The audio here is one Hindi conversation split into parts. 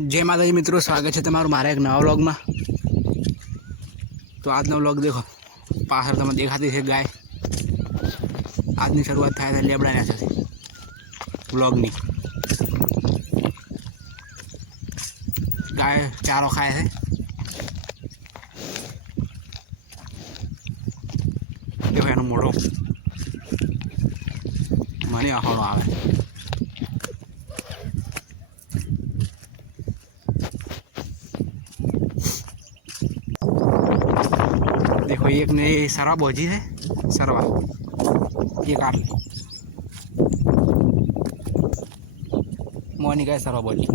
जय माताजी मित्रों, स्वागत है तमारू मारे एक नवा व्लॉग में। तो आज व्लॉग देखो पाछळ तमे देखाती है गाय। आज शुरुआत थाय लेबड़ा से व्लॉग नी। गाय चारो खाए है। देखो एनु मोटो मने आहोणो आवे। देखो एक ने सरवा बोझी है, सरवा ये काट ली मोनी गाय सरवा बोझी।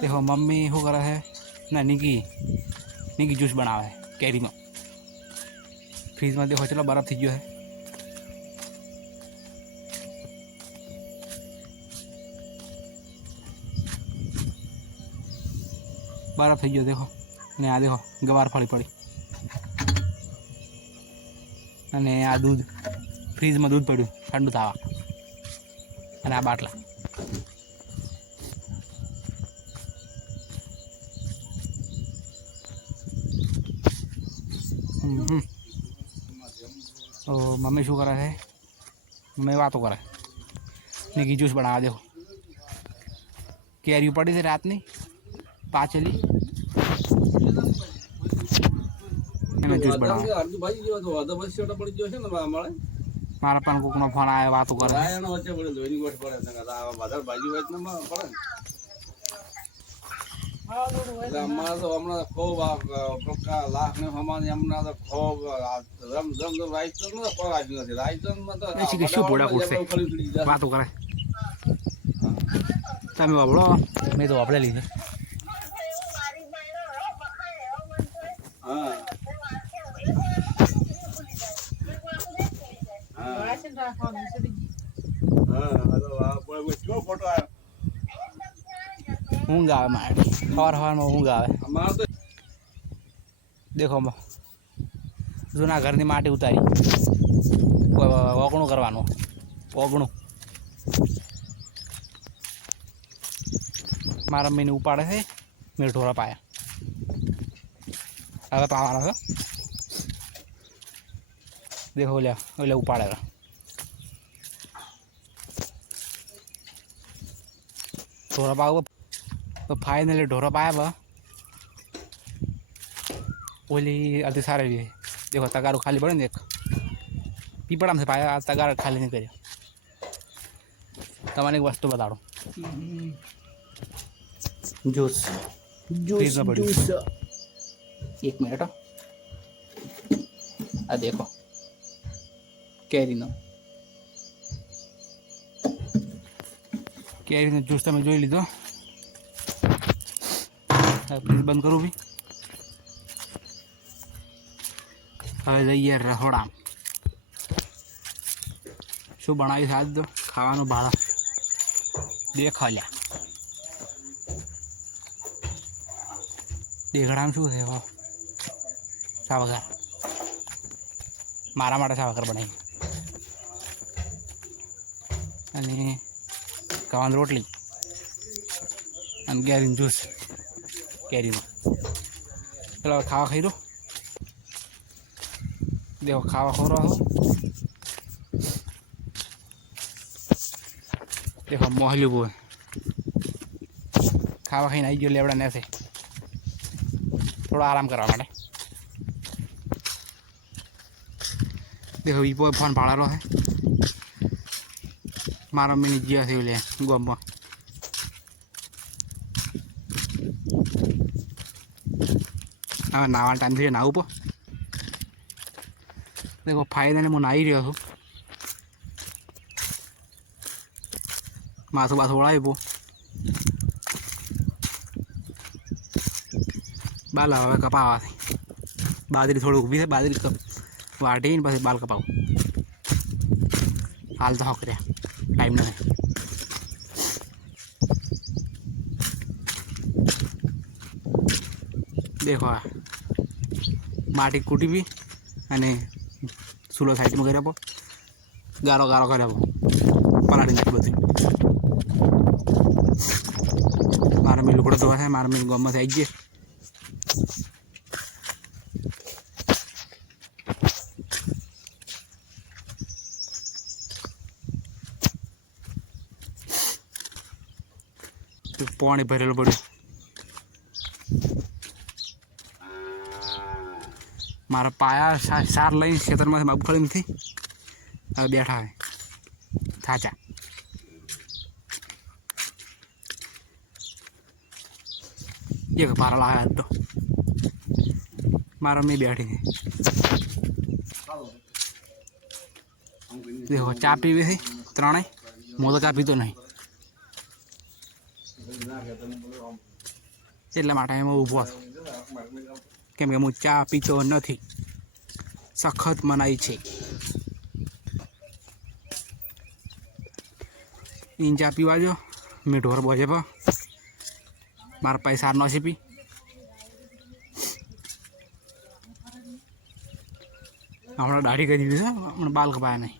देखो मम्मी शू करे है ना, निकी जूस बनावे है कैरी में। फ्रीज में देखो चलो बर्फ थी गयो है। बर्फ थी गयो देखो ने। आ देखो गवार फड़ी पड़ी अने आ दूध फ्रीज में दूध पड़ू ठंडू थवा। आ बाटला तो मम्मी शू करे है, मम्मी बात करे निकी जूस बना। देखो कैरी पड़ी थी रात नहीं पाचली जूस बना। मारा पन को फोन आया बात करे। बात करे તમે વાપરો મેં તો વાપરે લીધે। ઊંઘ આવે મારે સવારમાં ઊંઘ આવે। देखो जूना घरनी माटी उतारी ओगणું કરવાનું ओगणું। मारा मम्मी ने उपाड़े है मेरे ढोरा पाया। अरे पावा है देखो लिया ओले उपाड़ेगा। ढोरा पाओ तो फाइनली ढोरा पाया बा ओली अति सारे भी। देखो तगारू खाली पड़े देख पीपड़ा में से पाया। आज तगार खाली नहीं करे। तमाने एक वस्तु बता जूस जूस जूस। एक मिनट आ देखो कैरी नो जूस तमे जोई लीधो। फ्रीज बंद करूँ भी। हवे जईए रहोड़ा शू बनावी आज तो खावा भाड़ा देखा लिया। देगड़ा में शू है वो सावकर मारा माटे सावकर बनाई अने कवान रोटली अने कैरी जूस कैरी में। चलो खावा खाई दो। देखो खावा खो रहा हो। देखो मोहली वो खावा खाई आई गयो लेवड़ा ने से थोड़ा आराम करवा माटे। देखो वीपो फोन भाड़ा रो है मारा मम्मी जिया से ले गोम में। हाँ नावा टाइम थी नाव पो। देखो फाइनली मुझे नाई रहा हूँ मासू बासू ओढ़ाई पो बाल हवे कपावा थी। बाजरी थोड़ी ऊभी है बाजरी कप वाटी पास बाल कपाव हाल तो हक रहा टाइम नहीं। देखो माटी कूटी भी अने सूलो साइड में कर गारो गारो कर पलाड़ी नाखी बधु। मारा में लुकड़ो धोवा है मारा में गम में आई गए पानी भरेलू पड़ू मारा पाया सार लई खेतर में मगफली में थी अब बैठा है थाचा ये पारा लगा तो मारा में बैठी है देखो चा पीवी थी त्रणे मो तो चा पीतो नहीं એટલા માટે એમાં ઊભો હતો કેમ કે હું ચા પીતો નથી સખત મનાઈ છે ઈન ચા પીવા જો મેં ઢોર બોજે પર મારા પૈસા નથી પી હમણાં દાઢી કરી દીધી છે હમણાં બાલ કપાયા નહીં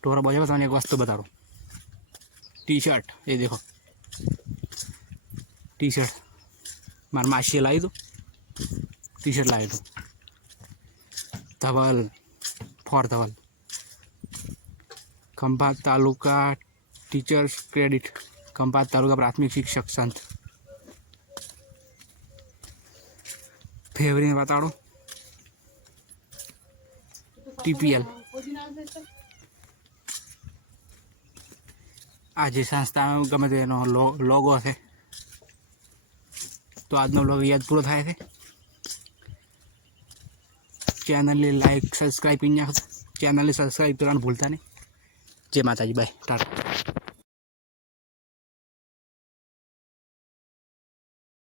ઢોર બોજે પર તમને એક વસ્તુ બતાડું टी शर्ट ये देखो टी शर्ट मार मासी लाई दो टी शर्ट लाई दो Dhaval for Dhaval Khambhat taluka teachers credit Khambhat taluka प्राथमिक शिक्षक संत फेवरी बताड़ो टीपीएल आज संस्था में गमे तेनो लोगो है तो आज नो लोग याद पूरा थाय थे चैनल ने लाइक सब्सक्राइब चैनल ने सब्सक्राइब करना भूलता नहीं जय माता जी बाय टाटा।